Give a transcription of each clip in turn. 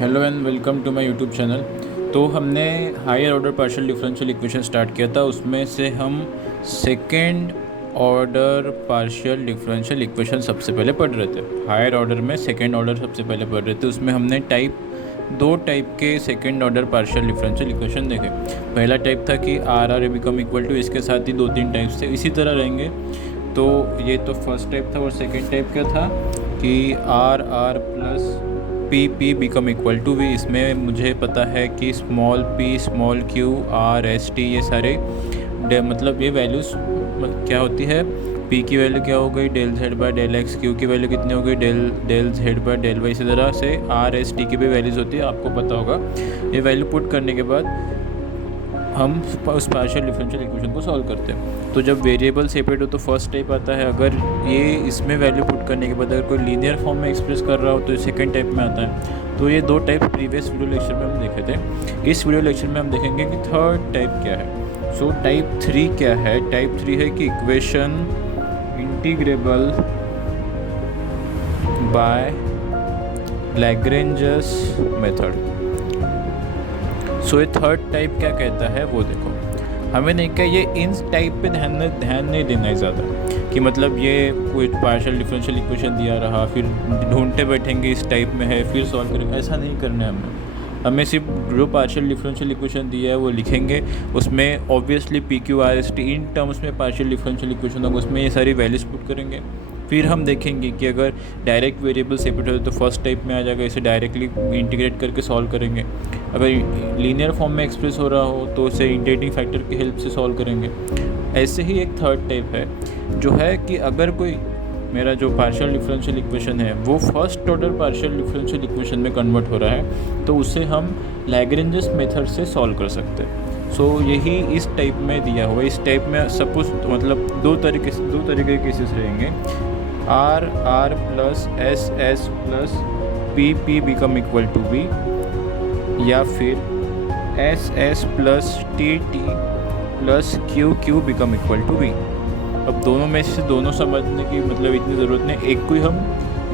Hello and welcome to my YouTube channel. तो हमने higher order partial differential equation start किया था, उसमें से हम second order partial differential equation सबसे पहले पढ़ रहे थे। हायर ऑर्डर में सेकेंड ऑर्डर सबसे पहले पढ़ रहे थे। उसमें हमने दो टाइप के second order partial differential equation देखे। पहला टाइप था कि r r become equal to, इसके साथ ही दो तीन टाइप्स थे, इसी तरह रहेंगे। तो ये तो फर्स्ट टाइप था। और सेकेंड टाइप क्या था कि r r plus p p become equal to v. इसमें मुझे पता है कि small p small q r s t ये सारे मतलब ये वैल्यूज़ क्या होती है। पी की वैल्यू क्या हो गई, del z by del x. Q की वैल्यू कितनी हो गई, del z by del y. इसी तरह से आर एस टी की भी वैल्यूज़ होती है, आपको पता होगा। ये वैल्यू पुट करने के बाद हम उस पार्शियल डिफरेंशियल इक्वेशन को सॉल्व करते हैं। तो जब वेरिएबल सेपरेट हो तो फर्स्ट टाइप आता है। अगर ये इसमें वैल्यू पुट करने के बाद अगर कोई लीनियर फॉर्म में एक्सप्रेस कर रहा हो तो सेकंड टाइप में आता है। तो ये दो टाइप प्रीवियस वीडियो लेक्चर में हम देखे थे। इस वीडियो लेक्चर में हम देखेंगे कि थर्ड टाइप क्या है। सो टाइप 3 क्या है। टाइप 3 है कि इक्वेशन इंटीग्रेबल बाय लैग्रेंजस मेथड। सो ये थर्ड टाइप क्या कहता है वो देखो। हमें नहीं कहा ये इन टाइप पे ध्यान नहीं देना है ज़्यादा, कि मतलब ये कोई पार्शियल डिफरेंशियल इक्वेशन दिया रहा फिर ढूंढते बैठेंगे इस टाइप में है फिर सॉल्व करेंगे, ऐसा नहीं करना है हमें सिर्फ जो पार्शियल डिफरेंशियल इक्वेशन दिया है वो लिखेंगे। उसमें obviously P q r s T in terms में पार्शियल डिफरेंशियल इक्वेशन होगा, उसमें ये सारी वैल्यूज पुट करेंगे। फिर हम देखेंगे कि अगर डायरेक्ट वेरिएबल सेपरेट हो तो फर्स्ट टाइप में आ जाएगा, इसे डायरेक्टली इंटीग्रेट करके सॉल्व करेंगे। अगर लीनियर फॉर्म में एक्सप्रेस हो रहा हो तो उसे इंटीग्रेटिंग फैक्टर की हेल्प से सॉल्व करेंगे। ऐसे ही एक थर्ड टाइप है जो है कि अगर कोई मेरा जो पार्शियल डिफरेंशियल इक्वेशन है वो first order partial differential equation में कन्वर्ट हो रहा है तो उसे हम लैग्रेंजस मेथड से सॉल्व कर सकते हैं। सो यही इस टाइप में दिया हुआ है। इस टाइप में सपोज मतलब दो तरीके के केसेस रहेंगे। R r plus s s plus p p become equal to v, या फिर s s plus t t plus q q become equal to v. अब दोनों में से दोनों समझने की मतलब इतनी ज़रूरत नहीं, एक को ही हम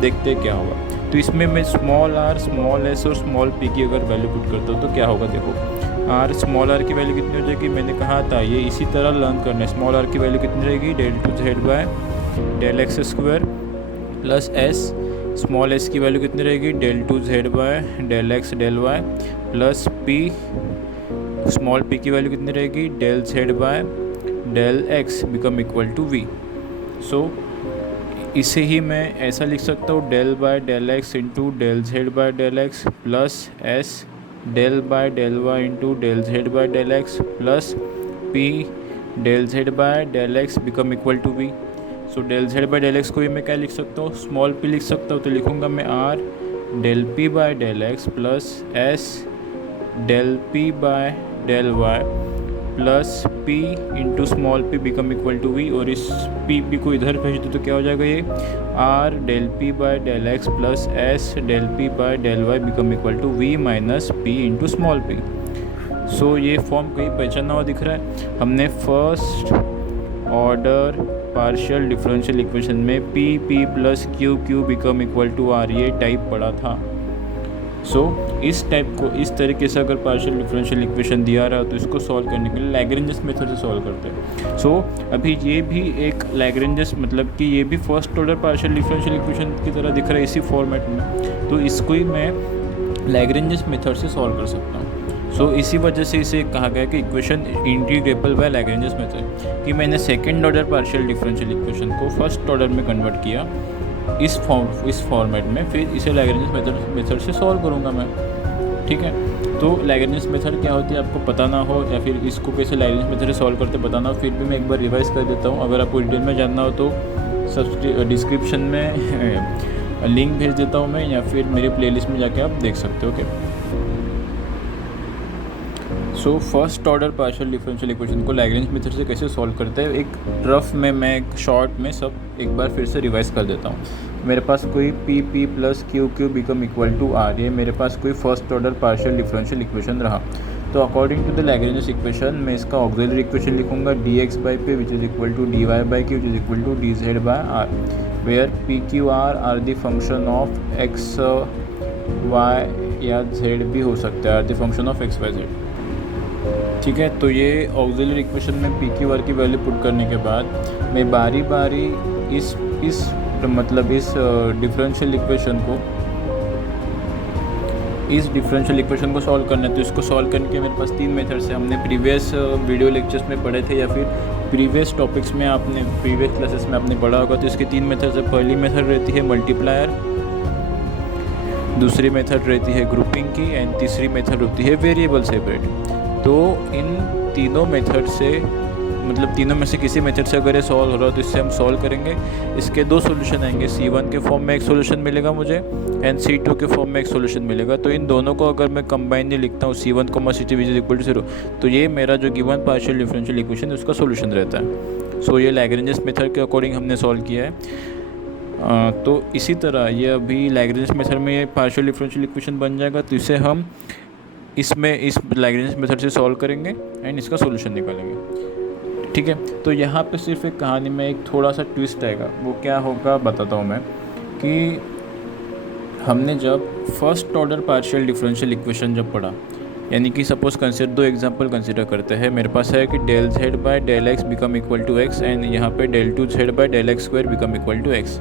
देखते हैं क्या होगा। तो इसमें मैं स्मॉल आर स्मॉल एस और स्मॉल पी की अगर वैल्यू पुट करता हूँ तो क्या होगा देखो। आर स्मॉल आर की वैल्यू कितनी हो जाएगी, मैंने कहा था ये इसी तरह लर्न करना है। स्मॉल आर की वैल्यू कितनी रहेगी, del two z by del x square plus s small s की वैल्यू कितनी रहेगी, del two z by del x del y plus p small p की वैल्यू कितनी रहेगी, del z by del x become equal to v. So इसे ही मैं ऐसा लिख सकता हूँ, del by del x into del z by del x plus s del by del y into del z by del x plus p del z by del x become equal to v. So del z by del x को भी मैं क्या लिख सकता हूँ, small P लिख सकता हूँ। तो लिखूँगा मैं r del p by del x plus s del p by del y plus p into small p become equal to v. और इस पी को इधर भेज दो तो क्या हो जाएगा, ये r del p by del x plus s del p by del y become equal to v minus p into small p. So ये फॉर्म कहीं पहचाना हुआ दिख रहा है। हमने first order partial differential equation में p p plus q q become equal to r ये टाइप पढ़ा था। सो इस टाइप को इस तरीके से अगर पार्शियल डिफरेंशियल इक्वेशन दिया रहा तो इसको सॉल्व करने के लिए लैग्रेंजस मेथड से सॉल्व करते हैं। सो अभी ये भी एक लैग्रेंजस मतलब कि ये भी first order partial differential equation की तरह दिख रहा है इसी फॉर्मेट में, तो इसको ही मैं लैग्रेंजस मेथड से सॉल्व कर सकता हूँ। सो इसी वजह से इसे कहा गया कि इक्वेशन इंटीग्रेबल बाय लैग्रेंजस मेथड, कि मैंने second order partial differential equation को फर्स्ट ऑर्डर में कन्वर्ट किया इस फॉर्मेट में, फिर इसे लैग्रेंजस मेथड से सॉल्व करूँगा मैं। ठीक है, तो लैग्रेंजस मेथड क्या होती है आपको पता ना हो, या फिर इसको कैसे लैग्रेंजस मेथड से सॉल्व करते पता ना हो, फिर भी मैं एक बार रिवाइज कर देता हूँ। अगर आपको डिटेल में जानना हो तो डिस्क्रिप्शन में लिंक भेज देता हूँ मैं, या फिर मेरे प्लेलिस्ट में जाके आप देख सकते हो। Okay, so first order partial differential equation को लैग्रेंज मेथड से कैसे सॉल्व करते हैं एक रफ में मैं एक शॉर्ट में सब एक बार फिर से रिवाइज कर देता हूँ। मेरे पास कोई p p plus q q become equal to r, ये मेरे पास कोई first order partial differential equation रहा। तो according to the Lagrange's equation मैं इसका ऑक्सिलरी इक्वेशन लिखूंगा d x by p which is equal to d y by q which is equal to d z by r, where p q r the function of x y या z भी हो सकता है, are the function of x y z. ठीक है, तो ये auxiliary equation में पी क्यू आर की वैल्यू पुट करने के बाद मैं बारी बारी इस डिफरेंशियल इक्वेशन को सॉल्व करना है। तो इसको सॉल्व करने के मेरे पास 3 मेथड्स हैं। हमने प्रीवियस वीडियो लेक्चर्स में पढ़े थे या फिर प्रीवियस टॉपिक्स में आपने प्रीवियस क्लासेस में आपने पढ़ा होगा। तो इसके 3 मेथड्स है। पहली मेथड रहती है मल्टीप्लायर, दूसरी मेथड रहती है ग्रुपिंग की, एंड तीसरी मेथड होती है वेरिएबल सेपरेट। तो इन तीनों मेथड से तीनों में से किसी मेथड से अगर ये सॉल्व हो रहा है तो इससे हम सॉल्व करेंगे। इसके 2 सॉल्यूशन आएंगे, C1 के फॉर्म में एक सॉल्यूशन मिलेगा मुझे एंड C2 के फॉर्म में एक सॉल्यूशन मिलेगा। तो इन दोनों को अगर मैं कंबाइनली लिखता हूँ C1, C2 which is equal to 0, तो ये मेरा जो गिवन पार्शियल डिफरेंशियल इक्वेशन है उसका सॉल्यूशन रहता है। सो ये लैग्रेंज मेथड के अकॉर्डिंग हमने सॉल्व किया है। तो इसी तरह ये अभी लैग्रेंज मेथड में ये पार्शियल डिफरेंशियल इक्वेशन बन जाएगा। तो इसे हम इस लैग्रेंज मेथड से सॉल्व करेंगे एंड इसका सॉल्यूशन निकालेंगे। ठीक है, तो यहाँ पे सिर्फ एक कहानी में एक थोड़ा सा ट्विस्ट आएगा। वो क्या होगा बताता हूँ मैं, कि हमने जब first order partial differential equation जब पढ़ा, यानी कि सपोज कंसिडर 2 एग्जांपल कंसिडर करते हैं। मेरे पास है कि del z by del x become equal to x and यहाँ पे del two z by del x square become equal to x.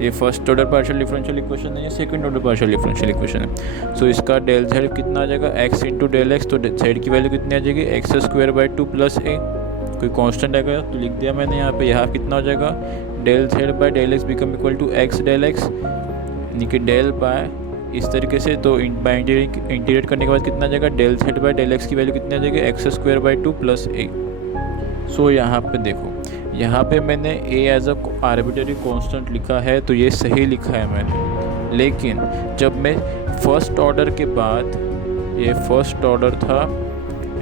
ये first order partial differential equation है, ये second order partial differential equation है। So इसका del z कितना आ जाएगा, एक्स इंटू डेल एक्स। तो जेड की वैल्यू कितनी आ जाएगी, x square by 2 plus a. कोई कांस्टेंट आएगा तो लिख दिया मैंने यहाँ पे। यहाँ कितना हो जाएगा, del z by del x become equal to x del x, यानी कि डेल बाय इस तरीके से। तो बाय इंटीग्रेट करने के बाद कितना आ जाएगा, del z by del x की वैल्यू कितनी आ जाएगी, x square by 2 plus a. So यहाँ पे देखो, यहाँ पे मैंने a as a arbitrary constant लिखा है, तो ये सही लिखा है मैंने। लेकिन जब मैं फर्स्ट ऑर्डर के बाद, ये फर्स्ट ऑर्डर था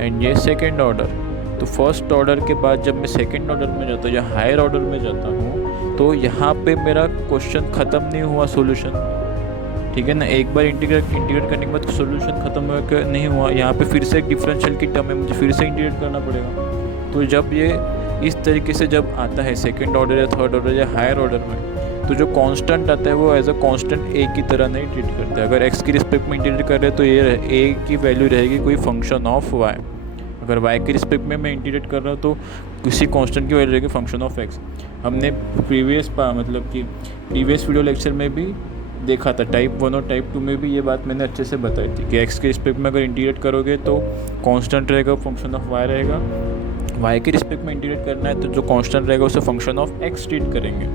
एंड ये सेकेंड ऑर्डर, तो फर्स्ट ऑर्डर के बाद जब मैं सेकंड ऑर्डर में जाता हूँ या हायर ऑर्डर में जाता हूँ, तो यहाँ पे मेरा क्वेश्चन ख़त्म नहीं हुआ सॉल्यूशन। ठीक है ना, एक बार इंटीग्रेट करने के बाद सॉल्यूशन ख़त्म नहीं हुआ। यहाँ पे फिर से एक डिफरेंशियल की टर्म है, मुझे फिर से इंटीग्रेट करना पड़ेगा। तो जब ये इस तरीके से जब आता है सेकेंड ऑर्डर या थर्ड ऑर्डर या हायर ऑर्डर में, तो जो कांस्टेंट आता है वो एज अ कांस्टेंट ए की तरह नहीं ट्रीट करता है। अगर एक्स की रिस्पेक्ट में इंटीग्रेट कर रहे हैं तो ये ए की वैल्यू रहेगी कोई फंक्शन ऑफ वाई। अगर y के रिस्पेक्ट में मैं इंटीग्रेट कर रहा हूँ तो किसी कांस्टेंट की वैल्यू रहेगी फंक्शन ऑफ x। हमने प्रीवियस वीडियो लेक्चर में भी देखा था, टाइप 1 और टाइप 2 में भी ये बात मैंने अच्छे से बताई थी कि x के रिस्पेक्ट में अगर इंटीग्रेट करोगे तो कांस्टेंट रहेगा फंक्शन ऑफ y रहेगा। y के रिस्पेक्ट में इंटीग्रेट करना है तो जो कांस्टेंट रहेगा उसे फंक्शन ऑफ x ट्रीट करेंगे।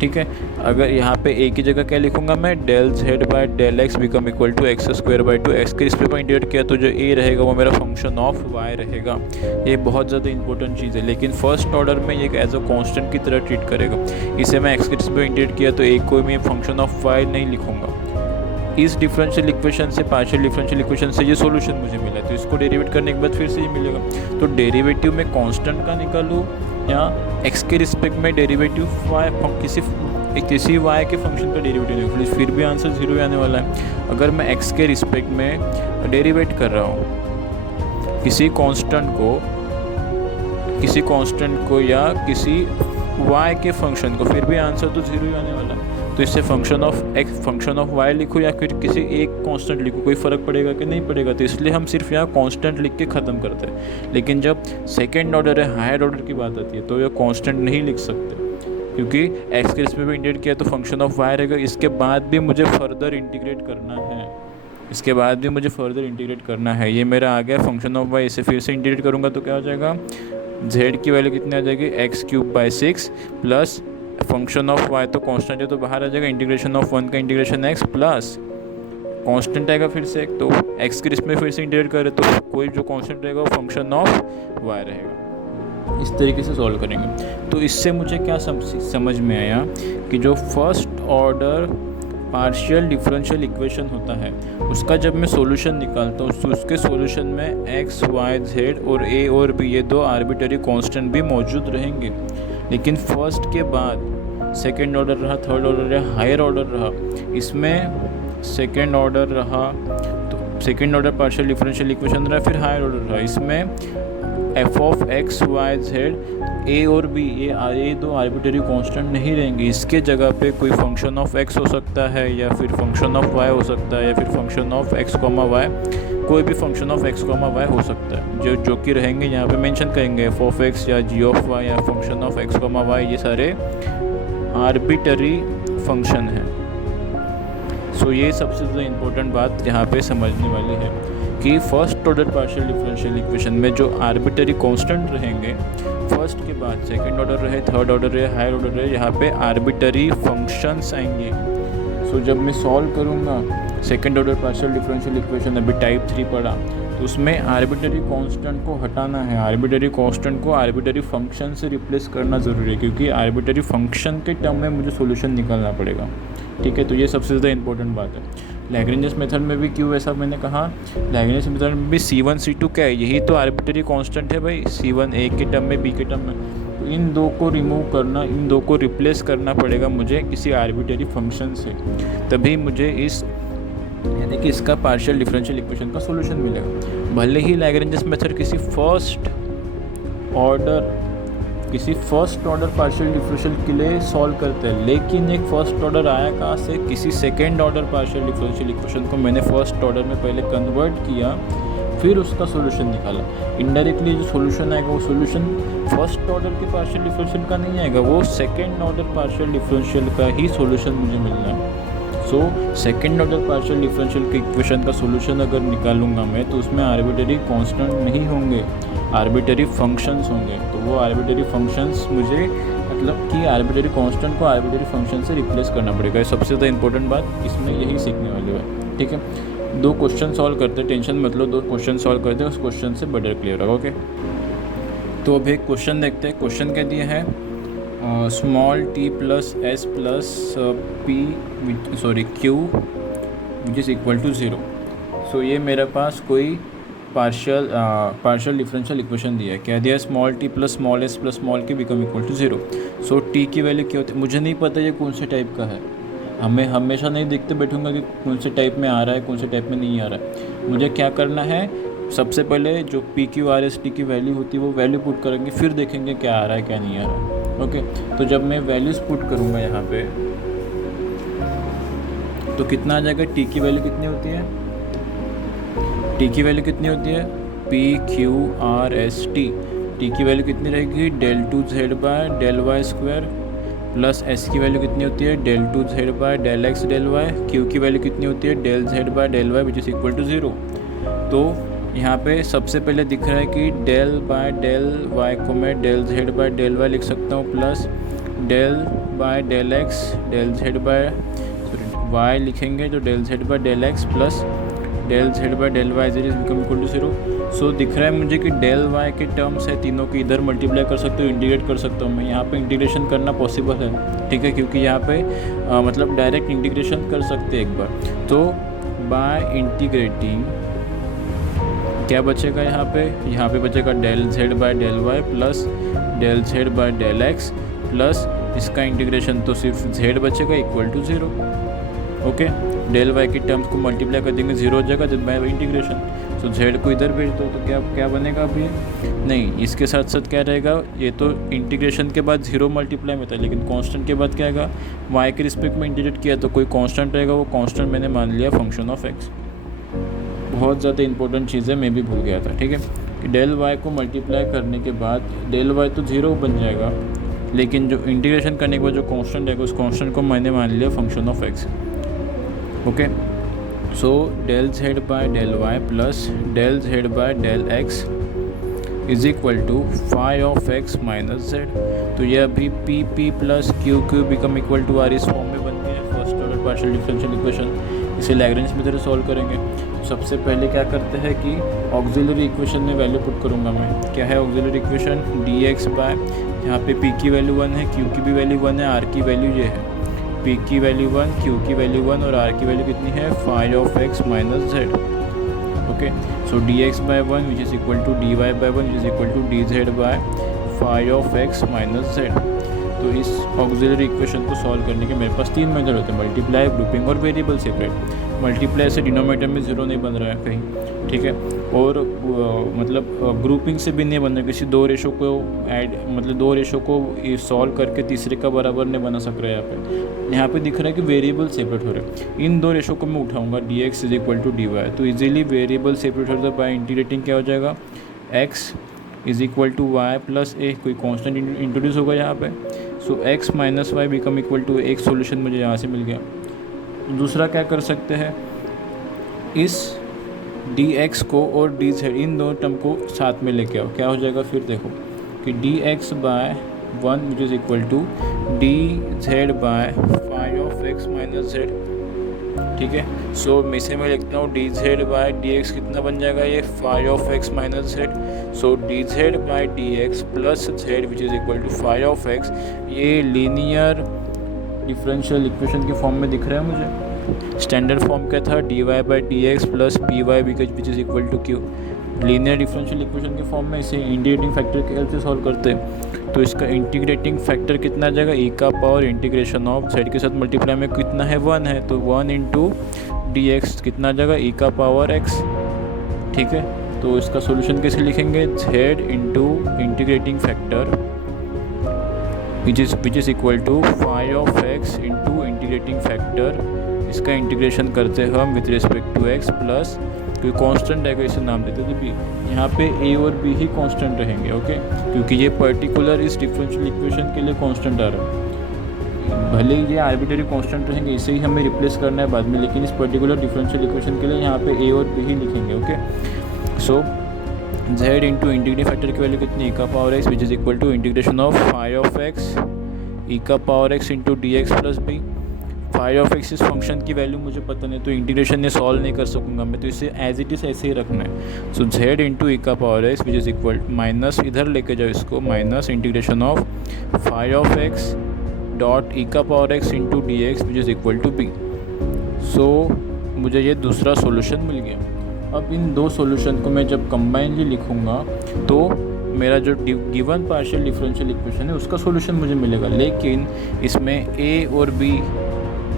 ठीक है, अगर यहाँ पे a की जगह क्या लिखूंगा मैं, del z by del x become equal to x square by 2। X के रिस्पेक्ट में इंटीग्रेट किया तो जो a रहेगा वो मेरा फंक्शन ऑफ y रहेगा। ये बहुत ज़्यादा इंपॉर्टेंट चीज़ है। लेकिन फर्स्ट ऑर्डर में ये एज अ कांस्टेंट की तरह ट्रीट करेगा। इसे मैं एक्स के रिस्पेक्ट में इंटीग्रेट किया तो a को मैं फंक्शन ऑफ y नहीं लिखूंगा। इस डिफरेंशियल इक्वेशन से, पार्शियल डिफरेंशियल इक्वेशन से ये सॉल्यूशन मुझे मिला, तो इसको डेरिवेट करने के बाद फिर से ये मिलेगा। तो डेरिवेटिव में कांस्टेंट का निकालूँ या एक्स के रिस्पेक्ट में डेरिवेटिव किसी y के फंक्शन का डेरिवेटिव निकालूँ, फिर भी आंसर 0 आने वाला है। अगर मैं x के रिस्पेक्ट में डेरिवेट कर रहा हूँ किसी कांस्टेंट को या किसी y के फंक्शन को, फिर भी आंसर तो 0 ही आने वाला है। तो इससे फंक्शन ऑफ y लिखो या फिर किसी एक कांस्टेंट लिखो, कोई फ़र्क पड़ेगा कि नहीं पड़ेगा। तो इसलिए हम सिर्फ यहाँ कांस्टेंट लिख के ख़त्म करते हैं। लेकिन जब सेकेंड ऑर्डर है, हायर ऑर्डर की बात आती है, तो ये कांस्टेंट नहीं लिख सकते, क्योंकि एक्स के रिस्पेक्ट में इंटीग्रेट किया तो फंक्शन ऑफ y रहेगा। इसके बाद भी मुझे फर्दर इंटीग्रेट करना है। ये मेरा आ गया फंक्शन ऑफ y। इसे फिर से इंटीग्रेट करूँगा तो क्या हो जाएगा, z की वैल्यू कितनी आ जाएगी, x³/6 plus function of y तो कांस्टेंट है तो बाहर आ जाएगा, इंटीग्रेशन ऑफ 1 का इंटीग्रेशन x प्लस कांस्टेंट आएगा फिर से, तो x के रिस्पेक्ट में फिर से इंटीग्रेट करें तो कोई जो कांस्टेंट रहेगा वो फंक्शन ऑफ y रहेगा। इस तरीके से सॉल्व करेंगे। तो इससे मुझे क्या समझ में आया कि जो first order partial differential equation होता है उसका जब मैं सॉल्यूशन निकालता हूँ तो उसके सॉल्यूशन में x, y, z और a और b ये 2 आर्बिट्ररी कांस्टेंट भी मौजूद रहेंगे। लेकिन फर्स्ट के बाद सेकेंड ऑर्डर रहा, थर्ड ऑर्डर रहा, हायर ऑर्डर रहा, इसमें सेकेंड ऑर्डर रहा तो second order partial differential equation रहा, फिर हायर ऑर्डर रहा। इसमें f of x y z, a और बी ये दो आर्बिट्ररी कांस्टेंट नहीं रहेंगे, इसके जगह पे कोई फंक्शन ऑफ एक्स हो सकता है या फिर फंक्शन ऑफ वाई हो सकता है या फिर function of x comma y, कोई भी function of x comma y हो सकता है जो कि रहेंगे यहाँ पे मेंशन करेंगे एफ ऑफ एक्स या जी ऑफ वाई या function of x comma y, ये सारे आर्बिट्ररी फंक्शन हैं। सो ये सबसे ज़्यादा इम्पोर्टेंट बात यहाँ पे समझने वाली है कि first order partial differential equation में जो आर्बिट्ररी कांस्टेंट रहेंगे, फर्स्ट के बाद सेकंड ऑर्डर रहे, थर्ड ऑर्डर रहे, हायर ऑर्डर रहे, यहाँ पे आर्बिट्ररी फंक्शंस आएंगे। सो जब मैं सॉल्व करूँगा second order partial differential equation, अभी टाइप 3 पढ़ा, तो उसमें आर्बिट्ररी कांस्टेंट को हटाना है, आर्बिट्ररी कांस्टेंट को आर्बिट्ररी फंक्शन से रिप्लेस करना ज़रूरी है, क्योंकि आर्बिट्ररी फंक्शन के टर्म में मुझे सॉल्यूशन निकालना पड़ेगा। ठीक है, तो ये सबसे ज़्यादा इंपॉर्टेंट बात है। लैग्रेंज मेथड में भी क्यों ऐसा मैंने कहा, लैग्रेंज मेथड में भी C1 C2 क्या है, यही तो आर्बिट्ररी कांस्टेंट है भाई, C1 ए के टर्म में, बी के टर्म में, तो इन दो को रिमूव करना, इन दो को रिप्लेस करना पड़ेगा मुझे किसी आर्बिट्ररी फंक्शन से, तभी मुझे इस यानी कि इसका पार्शियल डिफरेंशियल इक्वेशन का सॉल्यूशन मिलेगा। भले ही लैग्रेंज मेथड किसी फर्स्ट ऑर्डर पार्शियल डिफरेंशियल के लिए सॉल्व करते हैं, लेकिन एक फर्स्ट ऑर्डर आया कहाँ से, किसी second order partial differential equation को मैंने फर्स्ट ऑर्डर में पहले कन्वर्ट किया, फिर उसका सॉल्यूशन निकाला। इनडायरेक्टली जो सॉल्यूशन आएगा वो सॉल्यूशन फर्स्ट ऑर्डर के पार्शियल डिफरेंशियल का नहीं आएगा, वो सेकेंड ऑर्डर पार्शियल डिफरेंशियल का ही सॉल्यूशन मुझे मिलना है। So second order partial differential के इक्वेशन का सॉल्यूशन अगर निकालूंगा मैं, तो उसमें आर्बिट्ररी कांस्टेंट नहीं होंगे, आर्बिट्ररी फंक्शंस होंगे। तो वो आर्बिट्ररी फंक्शंस मुझे मतलब कि आर्बिट्ररी कांस्टेंट को आर्बिट्ररी फंक्शन से रिप्लेस करना पड़ेगा। सबसे ज़्यादा इंपॉर्टेंट बात इसमें यही सीखने वाली है। ठीक है, दो क्वेश्चन सॉल्व करते, टेंशन मतलब दो क्वेश्चन सॉल्व करते हैं, उस क्वेश्चन से बेटर क्लियर होगा। ओके, तो अब एक क्वेश्चन देखते हैं। क्वेश्चन क्या दिया है, small t plus s plus q which is equal to 0। So ये मेरे पास कोई पार्शियल डिफरेंशियल इक्वेशन दिया है। क्या दिया है, small t plus small s plus small q become equal to 0। So t की वैल्यू क्या होती है, मुझे नहीं पता ये कौन से टाइप का है, हमें हमेशा नहीं देखते बैठूंगा कि कौन से टाइप में आ रहा है कौन से टाइप में नहीं आ रहा है। मुझे क्या करना है, सबसे पहले जो P q r s t की वैल्यू होती है वो वैल्यू पुट करेंगे, फिर देखेंगे क्या आ रहा है क्या नहीं आ रहा है। ओके, तो जब मैं वैल्यूज़ पुट करूँगा यहाँ पे, तो कितना आ जाएगा, टी की वैल्यू कितनी होती है, टी की वैल्यू कितनी होती है, p q r s t, t की वैल्यू कितनी रहेगी, del 2 z by del y square, plus s की वैल्यू कितनी होती है, del 2 z by del x del y, q की वैल्यू कितनी होती है, del z by del y which is equal to 0। तो यहाँ पे सबसे पहले दिख रहा है कि del बाय del y को मैं del z by del y लिख सकता हूँ, plus del by del x del z by y लिखेंगे तो del z by del x plus del z by del y is become equal to 0। So दिख रहा है मुझे कि del y के टर्म्स है तीनों के, इधर मल्टीप्लाई कर सकते हो, इंटीग्रेट कर सकता हूँ मैं, यहाँ पे इंटीग्रेशन करना पॉसिबल है। ठीक है, क्योंकि यहाँ पे मतलब डायरेक्ट इंटीग्रेशन कर सकते हैं एक बार। तो बाय इंटीग्रेटिंग क्या बचेगा, यहाँ पे बचेगा del z by del y plus del z by del x plus इसका इंटीग्रेशन तो सिर्फ z बचेगा equal to 0। Okay, del y की टर्म्स को मल्टीप्लाई कर देंगे 0 हो जाएगा जब बाय इंटीग्रेशन। सो z को इधर भेज दो तो क्या बनेगा, अभी नहीं, इसके साथ साथ क्या रहेगा, ये तो इंटीग्रेशन के बाद 0 मल्टीप्लाई में था, लेकिन कांस्टेंट के बाद क्या आएगा, y के रिस्पेक्ट में इंटीग्रेट किया तो कोई कांस्टेंट रहेगा, वो कांस्टेंट मैंने मान लिया फंक्शन ऑफ x। बहुत ज़्यादा इंपॉर्टेंट चीज़ है, मैं भी भूल गया था। ठीक है, कि del y को मल्टीप्लाई करने के बाद del y तो 0 बन जाएगा, लेकिन जो इंटीग्रेशन करने के बाद जो कांस्टेंट रहेगा उस कांस्टेंट को मैंने मान लिया function of x। Okay, so del z by del y plus del z by del x is equal to phi of x minus z। तो ये अभी p plus q become equal to r इस form में बन गया है first order partial differential equation. इसे Lagrange method से सॉल्व करेंगे। सबसे पहले क्या करते हैं कि ऑक्सिलरी इक्वेशन में वैल्यू पुट करूँगा मैं। क्या है ऑक्सिलरी इक्वेशन, dx बाय, यहाँ पे p की वैल्यू 1 है, q की भी वैल्यू 1 है, r की वैल्यू ये है, p की वैल्यू 1, q की वैल्यू 1 और r की वैल्यू कितनी है, phi of x minus z। Okay, so dx by 1 which is equal to dy by 1 which is equal to dz by phi of x minus z। तो इस auxiliary equation को solve करने के मेरे पास 3 method होते हैं, मल्टीप्लाई, ग्रुपिंग और variable separate. Multiply से डिनोमिनेटर में 0 नहीं बन रहा है कहीं, ठीक है। और मतलब ग्रुपिंग से भी नहीं बन रहा, किसी दो रेशो को ऐड मतलब दो रेशो को सॉल्व करके तीसरे का बराबर नहीं बना सक रहा है। यहाँ पे दिख रहा है कि वेरिएबल सेपरेट हो रहे हैं। इन दो रेशो को मैं उठाऊंगा dx is equal to dy, तो इजीली वेरिएबल सेपरेट हो जाता है। इंटीग्रेटिंग क्या हो जाएगा, x is equal to y plus a, कोई कांस्टेंट इंट्रोड्यूस होगा यहाँ पे। So x minus y become equal to, एक सॉल्यूशन मुझे यहाँ से मिल गया। दूसरा क्या कर सकते हैं, इस dx को और dz इन दोनों टर्म को साथ में लेके आओ, क्या हो जाएगा फिर देखो कि dx by 1 which is equal to dz by phi of x minus z, ठीक है। सो इसे मैं लिखता हूँ dz बाय dx कितना बन जाएगा, ये phi of x minus z। So dz by dx plus z which is equal to phi of x, ये लीनियर डिफरेंशियल इक्वेशन के फॉर्म में दिख रहा है मुझे। स्टैंडर्ड फॉर्म क्या था, dy by d x plus p y which is equal to q. Linear differential equation के फॉर्म में इसे इंटीग्रेटिंग फैक्टर की हेल्प से सॉल्व करते हैं। तो इसका इंटीग्रेटिंग फैक्टर कितना आ जाएगा, e का पावर इंटीग्रेशन ऑफ z के साथ मल्टीप्लाई में कितना है 1 है, तो 1 इंटू डी एक्स कितना आ जाएगा, e का पावर x, ठीक है। तो इसका सोल्यूशन कैसे लिखेंगे, z into integrating factor which is equal to phi of x into integrating factor, इसका इंटीग्रेशन करते हैं हम with respect to x plus कोई कांस्टेंट रहेगा, इसे नाम देते थे b। यहाँ पे a और b ही कांस्टेंट रहेंगे, ओके, क्योंकि ये पर्टिकुलर इस डिफरेंशियल इक्वेशन के लिए कांस्टेंट आ रहा है। भले ही ये आर्बिट्ररी कांस्टेंट रहेंगे, इसे ही हमें रिप्लेस करना है बाद में, लेकिन इस पर्टिकुलर डिफरेंशियल इक्वेशन के लिए यहाँ पे a और b ही लिखेंगे, okay. So z into integrating factor की वैल्यू कितनी, e का power x which is equal to integration of phi of x e का power x into d x plus b. Phi of x इस function की value मुझे पता नहीं, तो इंटीग्रेशन ने सॉल्व नहीं कर सकूंगा मैं, तो इसे एज इट इज़ ऐसे ही रखना है। सो z इंटू ई का power x which is equal minus, इधर लेके जाओ इसको, minus integration of phi of x dot e का power x into d x which is equal to b. So मुझे ये दूसरा सोल्यूशन मिल गया। अब इन दो सोल्यूशन को मैं जब कंबाइनली लिखूँगा तो मेरा जो गिवन पार्शियल डिफरेंशियल इक्वेशन है उसका सोल्यूशन मुझे मिलेगा, लेकिन इसमें a और b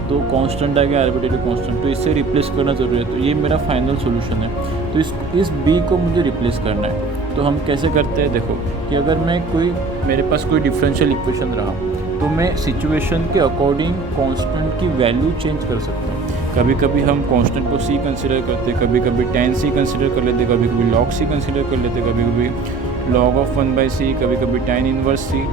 तो कांस्टेंट आ गया, आर्बिट्रेरी कांस्टेंट, तो इससे रिप्लेस करना ज़रूरी है। तो ये मेरा फाइनल सॉल्यूशन है। तो इस b को मुझे रिप्लेस करना है। तो हम कैसे करते हैं, देखो कि अगर मेरे पास कोई डिफरेंशियल इक्वेशन रहा तो मैं सिचुएशन के अकॉर्डिंग कांस्टेंट की वैल्यू चेंज कर सकता हूँ। कभी कभी हम कांस्टेंट को c कंसिडर करते, कभी कभी tan c कंसिडर कर लेते, कभी कभी log c कंसिडर कर लेते, कभी कभी log ऑफ 1/c, कभी कभी tan इनवर्स c।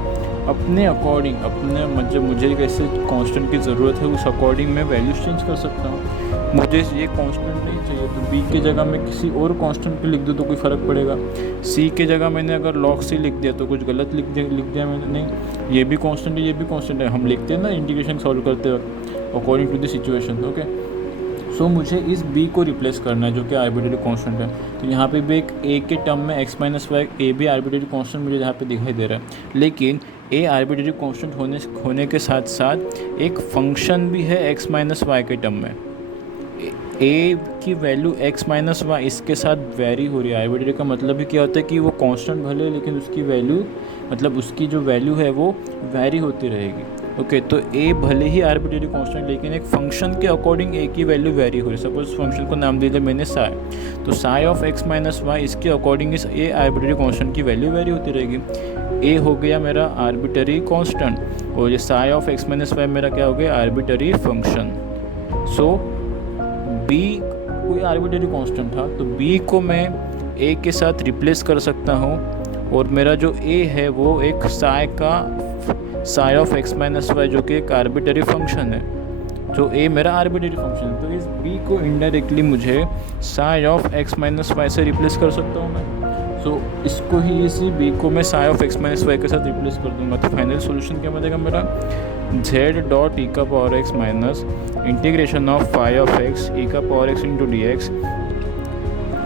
अपने अकॉर्डिंग, अपने मतलब मुझे कैसे कांस्टेंट की ज़रूरत है उस अकॉर्डिंग मैं वैल्यूज चेंज कर सकता हूँ। मुझे ये कांस्टेंट नहीं चाहिए तो b की जगह मैं किसी और कांस्टेंट को लिख दूँ तो कोई फ़र्क पड़ेगा। c की जगह मैंने अगर log c लिख दिया तो कुछ गलत लिख दिया मैंने, नहीं, ये भी कांस्टेंट है, ये भी कांस्टेंट है, हम लिखते हैं ना इंटीग्रेशन सॉल्व करते वक्त according to the situation, okay. So मुझे इस b को रिप्लेस करना है जो कि आर्बिट्रेरी कांस्टेंट है। तो यहाँ पे भी एक a के टर्म में x माइनस वाई, a भी आर्बिट्रेरी कांस्टेंट मुझे यहाँ पे दिखाई दे रहा है, लेकिन a आर्बिट्रेरी कांस्टेंट होने के साथ साथ एक फंक्शन भी है x माइनस वाई के टर्म में। a की वैल्यू x माइनस वाई इसके साथ वेरी हो रही है। आर्बिट्रेरी का मतलब ही क्या होता है कि वो कांस्टेंट भले लेकिन उसकी वैल्यू मतलब उसकी जो वैल्यू है वो वेरी होती रहेगी, ओके। तो a भले ही आर्बिट्रेरी कांस्टेंट लेकिन एक फंक्शन के अकॉर्डिंग a की वैल्यू वेरी हो रही है। सपोज फंक्शन को नाम दे दिया मैंने साई, तो psi of x minus y इसके अकॉर्डिंग इस a आर्बिट्रेरी कांस्टेंट की वैल्यू वेरी होती रहेगी। a हो गया मेरा आर्बिट्रेरी कांस्टेंट और ये psi of x minus y मेरा क्या हो गया, आर्बिट्रेरी फंक्शन। सो b कोई आर्बिट्रेरी कांस्टेंट था तो b को मैं a के साथ रिप्लेस कर सकता हूँ और मेरा जो a है वो एक psi of x minus y जो कि एक आर्बिट्रेरी फंक्शन है, जो a मेरा आर्बिट्रेरी फंक्शन है। तो इस b को इनडायरेक्टली मुझे psi of x minus y से रिप्लेस कर सकता हूँ मैं। सो इसको ही इसी b को मैं psi of x minus y के साथ रिप्लेस कर दूंगा। तो फाइनल सोल्यूशन क्या बनेगा मेरा, z डॉट ई का power x minus integration of phi of x e का power x into d x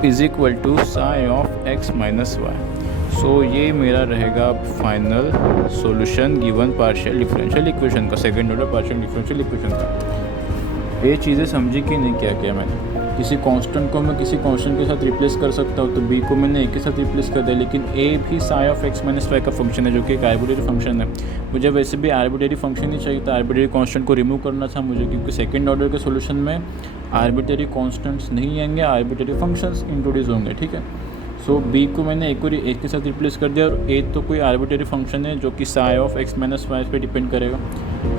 is equal to psi of x minus y. So ये मेरा रहेगा final solution given partial differential equation का, second order partial differential equation का। ये चीज़ें समझी कि नहीं, क्या किया मैंने, किसी कांस्टेंट को मैं किसी कांस्टेंट के साथ रिप्लेस कर सकता हूँ, तो b को मैंने a के साथ रिप्लेस कर दिया, लेकिन a भी psi of x minus y का फंक्शन है जो कि एक आर्बिट्रेरी फंक्शन है। मुझे वैसे भी आर्बिट्रेरी फंक्शन ही चाहिए था, आर्बिट्रेरी कांस्टेंट को रिमूव करना था मुझे, क्योंकि सेकंड ऑर्डर के सॉल्यूशन में आर्बिटरी कॉन्स्टेंट्स नहीं आएंगे, आर्बिटरी फंक्शंस इंट्रोड्यूस होंगे, ठीक है। सो बी को मैंने एक और ए के साथ रिप्लेस कर दिया, और ए तो कोई आर्बिटरी फंक्शन है जो कि psi of x minus y पे डिपेंड करेगा।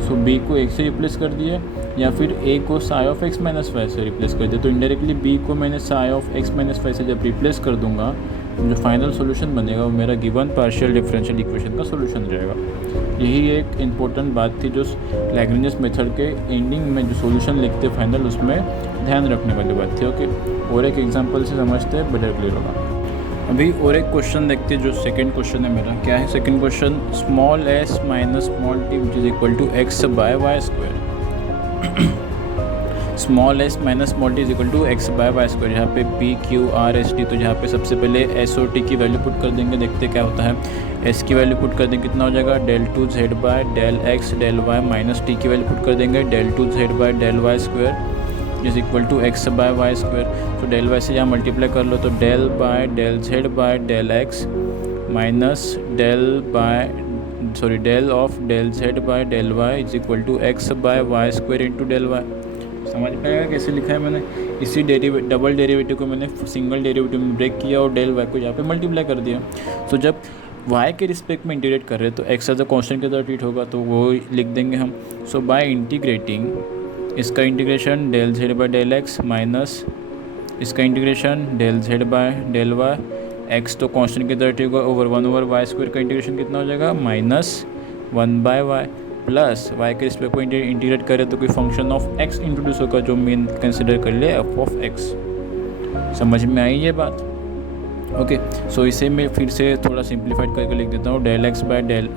सो बी को एक से रिप्लेस कर दिया, या फिर ए को psi of x minus y से रिप्लेस कर दिया। तो इंडायरेक्टली बी को मैंने psi of x minus y से जब रिप्लेस कर दूंगा, जो फाइनल सोल्यूशन बनेगा वो मेरा गिवन पार्शियल डिफरेंशियल इक्वेशन का सोल्यूशन रहेगा। यही एक इम्पोर्टेंट बात थी जो लैग्रेंज मेथड के एंडिंग में जो सोल्यूशन लिखते फाइनल, उसमें ध्यान रखने वाली बात थी। ओके, और एक एग्जांपल से समझते हैं, बेटर क्लियर होगा। अभी और एक क्वेश्चन देखते हैं, जो सेकंड क्वेश्चन है मेरा। क्या है second question? Small s minus small t which is equal to x by y square. Small s minus small t is equal to x by y square. यहाँ पे p q r s t, तो यहाँ पे सबसे पहले S और T की value put कर देंगे, देखते क्या होता है। एस की वैल्यू पुट कर देंगे, कितना हो जाएगा? Del two z by del x del y, minus t की वैल्यू पुट कर देंगे, del two z by del y square is equal to x by y square. तो डेल वाई से यहाँ मल्टीप्लाई कर लो, तो del by del z by del x minus del of del z by del y is equal to x by y square into del y. समझ में आएगा कैसे लिखा है मैंने? इसी डबल डेरिवेटिव को मैंने सिंगल डेरिवेटिव में ब्रेक किया और डेल वाई को यहाँ पे मल्टीप्लाई कर दिया। तो जब y के रिस्पेक्ट में इंटीग्रेट कर रहे हैं तो x एज अ कॉन्स्टेंट की तरह ट्रीट होगा, तो वो लिख देंगे हम। सो बाय इंटीग्रेटिंग इसका integration del z by del x minus इसका integration del z by del y, x तो कॉन्स्टेंट की तरह ट्रीट होगा, ओवर 1 ओवर वाई स्क्वायर का इंटीग्रेशन कितना हो जाएगा? Minus 1 by y, plus y के रिस्पेक्ट को इंटीग्रेट करें तो कोई फंक्शन ऑफ एक्स इंट्रोड्यूस होगा, जो मेन कंसिडर कर ले एफ ऑफ एक्स। समझ में आई ये बात? ओके, सो इसे मैं फिर से थोड़ा सिंप्लीफाइड करके लिख देता हूँ। Del x by del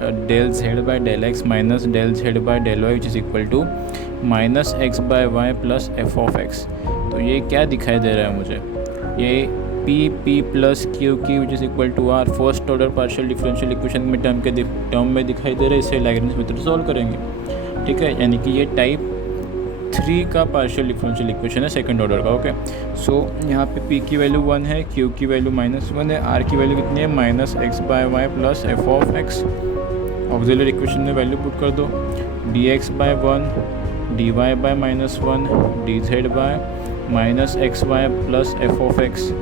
z by del x minus del z by del y which is equal to minus x by y plus f of x. तो ये क्या दिखाई दे रहा है मुझे? ये p plus q which is equal to r first order partial differential equation में टर्म में दिखाई दे रहा है। इसे लैग्रेंज मेथड सॉल्व करेंगे, ठीक है। यानी कि ये टाइप 3 का पार्शियल डिफरेंशियल इक्वेशन है सेकंड ऑर्डर का। ओके, सो यहाँ पे p की वैल्यू 1 है, q की वैल्यू -1 है, r की वैल्यू कितनी है? Minus x by y plus f of x. Auxiliary equation में वैल्यू पुट कर दो, dx by 1 dy by -1 dz by minus x y plus f of x.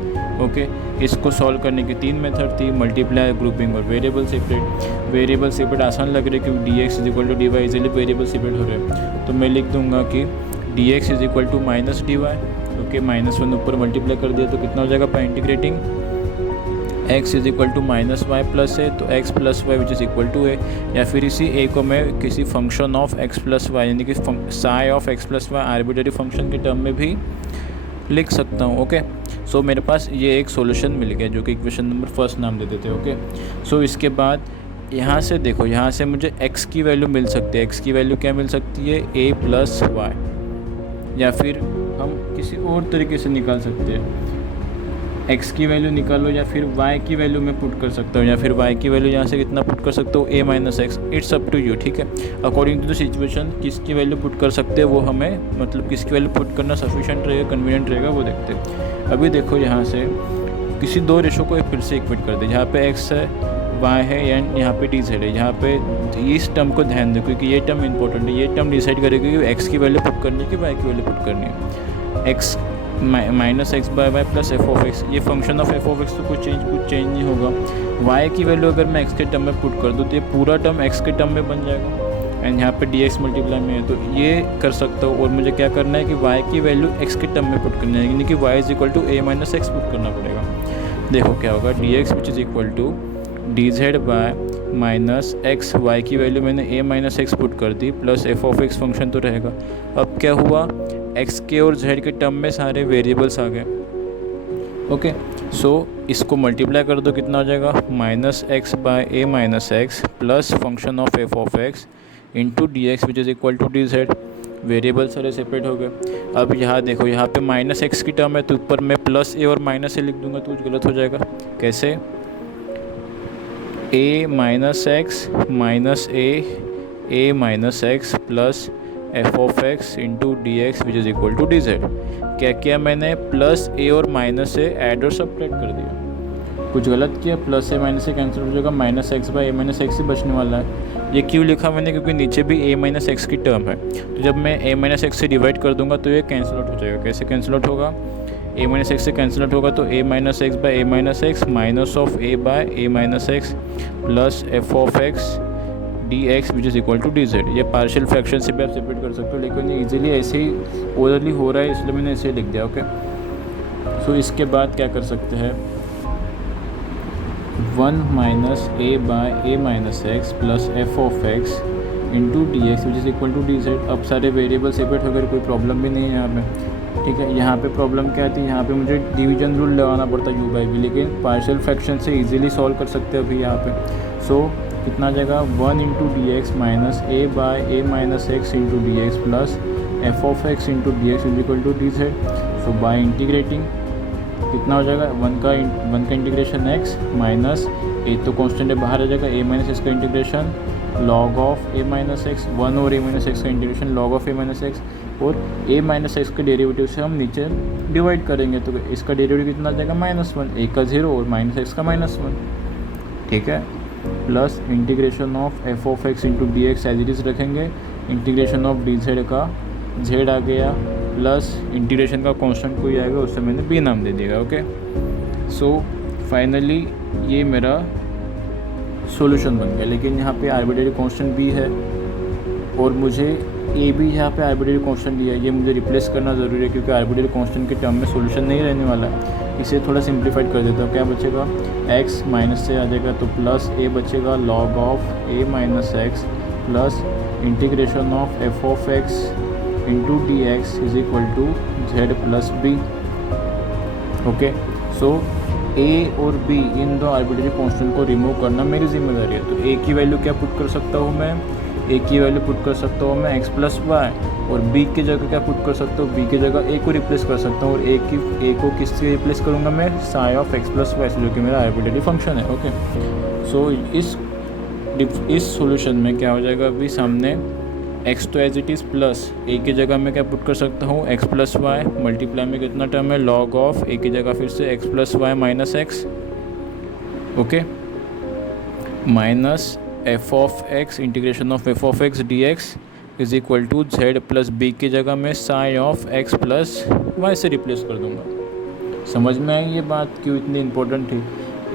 Okay, इसको सॉल्व करने की 3 मेथड थी, मल्टीप्लाई, ग्रुपिंग और वेरिएबल सेपरेट। वेरिएबल सेपरेट आसान लग रहा है क्योंकि dx is equal to dy easily variable separate हो रहे हैं। तो मैं लिख दूंगा कि dx is equal to minus dy। Okay, -1 ऊपर मल्टीप्लाई कर दिया तो कितना हो जाएगा? By integrating x is equal to minus y plus है, तो x plus y which is equal to है। या फिर इसी a को मैं किसी function of x plus y यानी कि psi of x plus y arbitrary function के टर्म में भी लिख सकता हूँ। ओके, सो मेरे पास ये एक सॉल्यूशन मिल गया जो कि इक्वेशन नंबर फर्स्ट नाम दे देते हैं। ओके, सो इसके बाद यहाँ से देखो, यहाँ से मुझे x की वैल्यू मिल सकती है। x की वैल्यू क्या मिल सकती है? a प्लस वाई, या फिर हम किसी और तरीके से निकाल सकते हैं। x की वैल्यू निकालो या फिर y की वैल्यू मैं पुट कर सकता हूँ, या फिर y की वैल्यू यहाँ से कितना पुट कर सकता हूँ? a minus x. It's up to you, ठीक है। अकॉर्डिंग टू द सिचुएशन किसकी वैल्यू पुट कर सकते हैं वो हमें, मतलब किसकी वैल्यू पुट करना सफिशिएंट रहेगा, कन्वीनियंट रहेगा, वो देखते हैं। अभी देखो यहाँ से किसी 2 रेशो को फिर से इक्वेट कर दे, जहाँ पे x है, y है, एंड यहाँ पे dz है। यहाँ पे इस टर्म को ध्यान दो क्योंकि ये टर्म इंपॉर्टेंट है। ये टर्म डिसाइड करेगी कि x की वैल्यू पुट करनी है कि y की वैल्यू पुट करनी है। x minus x by y plus f of x, ये function of f of x तो कुछ चेंज नहीं होगा। y की वैल्यू अगर मैं x के टर्म में पुट कर दूँ तो ये पूरा टर्म x के टर्म में बन जाएगा, एंड यहाँ पे dx मल्टीप्लाई में है, तो ये कर सकता हूँ। और मुझे क्या करना है कि y की वैल्यू x के टर्म में पुट करनी है, यानी कि y is equal to a minus x put करना पड़ेगा। देखो क्या होगा, dx which is equal to dz by minus x, y की वैल्यू मैंने a माइनस एक्स पुट कर दी, plus f of x function तो रहेगा। अब क्या हुआ, x के और z के टर्म में सारे वेरिएबल्स आ गए। ओके, सो इसको मल्टीप्लाई कर दो, कितना हो जाएगा? Minus x by a minus x plus function of f of x into d x which is equal to d z. Variable सारे सेपरेट हो गए। अब यहाँ देखो, यहाँ पे माइनस एक्स की टर्म है तो ऊपर मैं प्लस ए और माइनस ए लिख दूंगा तो गलत हो जाएगा। कैसे? a minus x minus a minus x plus f of x into d x which is equal to d z. क्या किया मैंने? प्लस ए और माइनस ए ऐड और सब्ट्रैक्ट कर दिया। कुछ गलत किया, plus a minus a cancel हो जाएगा, minus x by a minus x ही बचने वाला है। ये क्यों लिखा मैंने, क्योंकि नीचे भी ए माइनस एक्स की टर्म है, तो जब मैं ए माइनस एक्स से डिवाइड कर दूंगा तो ये कैंसिल आउट हो जाएगा। कैसे कैंसिल आउट होगा, ए माइनस एक्स से कैंसिल आउट होगा तो a minus x by a minus x minus of a by a minus x plus f of x d x which is equal to d z. ये partial fraction से भी आप separate कर सकते हो, लेकिन ये ईजिली ऐसे ही ओरली हो रहा है इसलिए मैंने ऐसे ही लिख दिया। ओके, सो इसके बाद क्या कर सकते हैं, 1 minus a by a minus x plus f of x into d x which is equal to d z. अब सारे वेरिएबल सेपरेट हो गए, कोई प्रॉब्लम भी नहीं है यहाँ पे। ठीक है, यहाँ पे प्रॉब्लम क्या आती है, यहाँ पे मुझे डिवीजन रूल लगाना पड़ता है u बाई v, लेकिन पार्शियल फ्रैक्शन से इजीली सॉल्व कर सकते हैं अभी यहाँ पे। सो कितना आ जाएगा, 1 into d x minus a by a minus x into d x plus f of x into d x is equal to d z. So by integrating कितना हो जाएगा, 1 का इंटीग्रेशन x माइनस ए तो कॉन्स्टेंट है बाहर आ जाएगा, ए minus x का integration log of a minus x, 1 और ए माइनस एक्स का integration log of a minus x, और ए माइनस एक्स के डेरिवेटिव से हम नीचे डिवाइड करेंगे तो इसका डेरिवेटिव कितना आ जाएगा, -1, ए का 0 और माइनस एक्स का -1। ठीक है, plus integration of f of x into d x as it is रखेंगे, इंटीग्रेशन ऑफ डी जेड का जेड आ गया, प्लस इंटीग्रेशन का कांस्टेंट कोई आएगा उससे मैंने बी नाम दे दिया। ओके, सो फाइनली ये मेरा सॉल्यूशन बन गया, लेकिन यहाँ पे आर्बिट्रेरी कांस्टेंट बी है और मुझे ए भी यहाँ पे आर्बिट्रेरी कांस्टेंट दिया है, ये मुझे रिप्लेस करना ज़रूरी है क्योंकि आर्बिट्रेरी कांस्टेंट के टर्म में सॉल्यूशन नहीं रहने वाला है। इसे थोड़ा सिंप्लीफाइड कर देता हूँ, क्या बचेगा, x माइनस से आ जाएगा तो प्लस ए बचेगा log of a minus x plus integration of f of x into d x is equal to z plus b. Okay, so a और बी इन दो आर्बिट्रेरी कांस्टेंट को रिमूव करना मेरी जिम्मेदारी है। तो ए की वैल्यू क्या पुट कर सकता हूँ मैं, ए की वैल्यू पुट कर सकता हूँ मैं x प्लस वाई, और b की जगह क्या पुट कर सकता हूँ, b की जगह a को रिप्लेस कर सकता हूँ, और a को किससे रिप्लेस करूँगा मैं, psi of x plus y, जो कि मेरा आर्बिट्रेरी फंक्शन है। ओके, सो इस सॉल्यूशन में क्या हो जाएगा, अभी सामने x तो as it is plus a की जगह मैं क्या पुट कर सकता हूँ, x प्लस वाई, मल्टीप्लाई में कितना टर्म है, लॉग ऑफ a की जगह फिर से x plus y minus x, okay, minus f of x integration of f of x d x is equal to z plus b की जगह में psi of x plus y से replace कर दूंगा। समझ में आई ये बात क्यों इतनी इंपॉर्टेंट थी।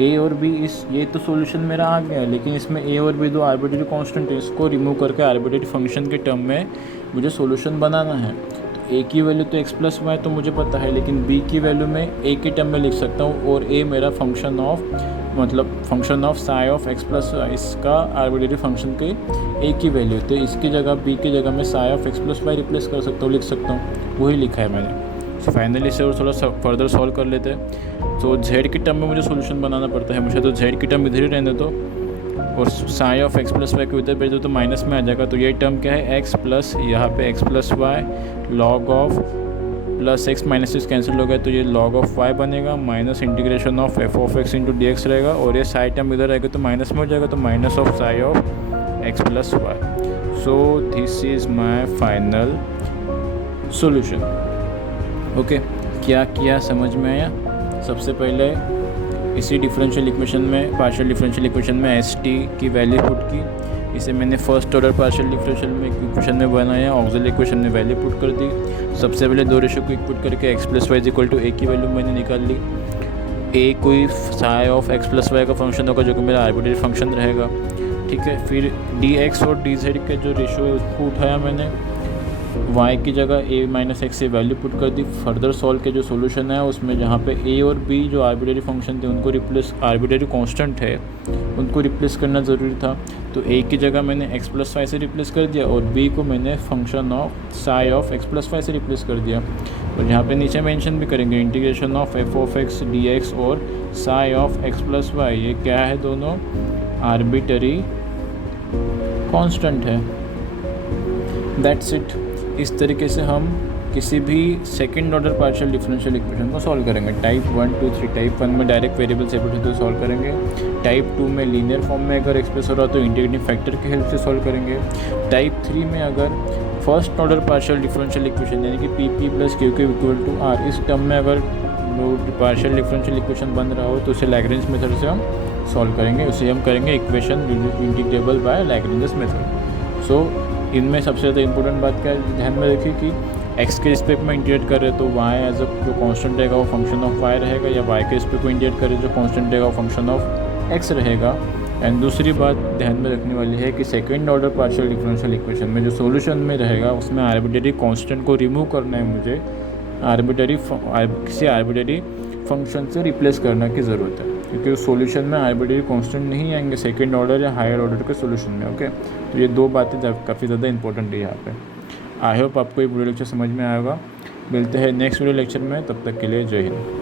ए और बी ये तो सॉल्यूशन मेरा आ गया, लेकिन इसमें ए और बी दो आर्बिट्रेरी कांस्टेंट है, इसको रिमूव करके आर्बिट्रेरी फंक्शन के टर्म में मुझे सॉल्यूशन बनाना है। तो ए की वैल्यू तो एक्स प्लस वाई तो मुझे पता है, लेकिन बी की वैल्यू मैं ए के टर्म में लिख सकता हूँ, और ए मेरा function of psi of x plus y, इसका आर्बिट्रेरी फंक्शन के ए की वैल्यू, तो इसकी जगह बी की जगह मैं psi of x plus y replace कर सकता हूँ, लिख सकता हूँ, वही लिखा है मैंने। सो फाइनली इसे और थोड़ा फर्दर सॉल्व कर लेते हैं। तो जेड की टर्म में मुझे सॉल्यूशन बनाना पड़ता है मुझे, तो जेड की टर्म इधर ही रहने दो, और psi of x plus y को इधर भेज दो तो माइनस में आ जाएगा। तो ये टर्म क्या है, एक्स प्लस यहाँ पे x plus y log of plus x minus x cancel हो गया तो ये लॉग ऑफ वाई बनेगा, minus integration of f of x into d x रहेगा, और ये साई टर्म इधर रहेगा तो माइनस में हो जाएगा, तो minus of psi of x plus y. So this is my final solution. Okay, क्या किया समझ में आया। सबसे पहले इसी डिफरेंशियल इक्वेशन में, पार्शियल डिफरेंशियल इक्वेशन में एस टी की वैल्यू पुट की, इसे मैंने फर्स्ट ऑर्डर पार्शियल डिफरेंशियल में इक्वेशन में बनाया, ऑक्सिलरी इक्वेशन में वैल्यू पुट कर दी। सबसे पहले दो रेशो को पुट करके x plus y is equal to ए की वैल्यू मैंने निकाल ली। ए कोई psi of x plus y का फंक्शन होगा जो कि मेरा आर्बिट्रेरी फंक्शन रहेगा, ठीक है। फिर डी एक्स और डी जेड के जो रेशो है उसको उठाया मैंने, y की जगह a माइनस एक्स से वैल्यू पुट कर दी। फर्दर सॉल्व के जो सॉल्यूशन है उसमें जहाँ पे a और b जो आर्बिट्रेरी फंक्शन थे उनको रिप्लेस, आर्बिट्रेरी कांस्टेंट है उनको रिप्लेस करना ज़रूरी था, तो a की जगह मैंने x प्लस वाई से रिप्लेस कर दिया, और b को मैंने function of psi of x plus y से रिप्लेस कर दिया। और यहाँ पे नीचे मेंशन भी करेंगे integration of f of x d x और psi of x plus y, ये क्या है, दोनों आर्बिट्रेरी कांस्टेंट है। That's it. इस तरीके से हम किसी भी second order partial differential equation को सॉल्व करेंगे। टाइप 1, 2, 3। टाइप 1 में डायरेक्ट वेरिएबल सेपरेट होते हुए सॉल्व करेंगे। टाइप 2 में लीनियर फॉर्म में अगर एक्सप्रेस हो रहा तो इंटीग्रेटिंग फैक्टर की हेल्प से सॉल्व करेंगे। टाइप 3 में अगर first order partial differential equation यानी कि p p plus q q equal to r, इस टर्म में अगर पार्शियल डिफरेंशियल इक्वेशन बन रहा हो तो उसे लैग्रेंज मेथड से हम सॉल्व करेंगे। उसे हम करेंगे equation integrable by Lagrange method. So इनमें सबसे ज़्यादा इंपॉर्टेंट बात क्या है, ध्यान में रखिए कि एक्स के रिस्पेक्ट में इंटीग्रेट कर रहे हैं तो वाई एज अ जो कांस्टेंट रहेगा वो फंक्शन ऑफ वाई रहेगा, या वाई के रिस्पेक्ट में इंटीग्रेट कर रहे जो कांस्टेंट रहेगा वो फंक्शन ऑफ एक्स रहेगा। एंड दूसरी बात ध्यान में रखने वाली है कि second order partial differential equation में जो सॉल्यूशन में रहेगा उसमें आर्बिट्रेरी कांस्टेंट को रिमूव करना है, मुझे किसी आर्बिट्रेरी फंक्शन से रिप्लेस करने की ज़रूरत है, क्योंकि उस सॉल्यूशन में आर्बिट्रेरी कांस्टेंट नहीं आएंगे सेकंड ऑर्डर या हायर ऑर्डर के सॉल्यूशन में। ओके, तो ये दो बातें काफ़ी ज़्यादा इंपॉर्टेंट है यहाँ पे। आई होप आपको ये वीडियो लेक्चर समझ में आएगा। मिलते हैं नेक्स्ट वीडियो लेक्चर में, तब तक के लिए जय हिंद।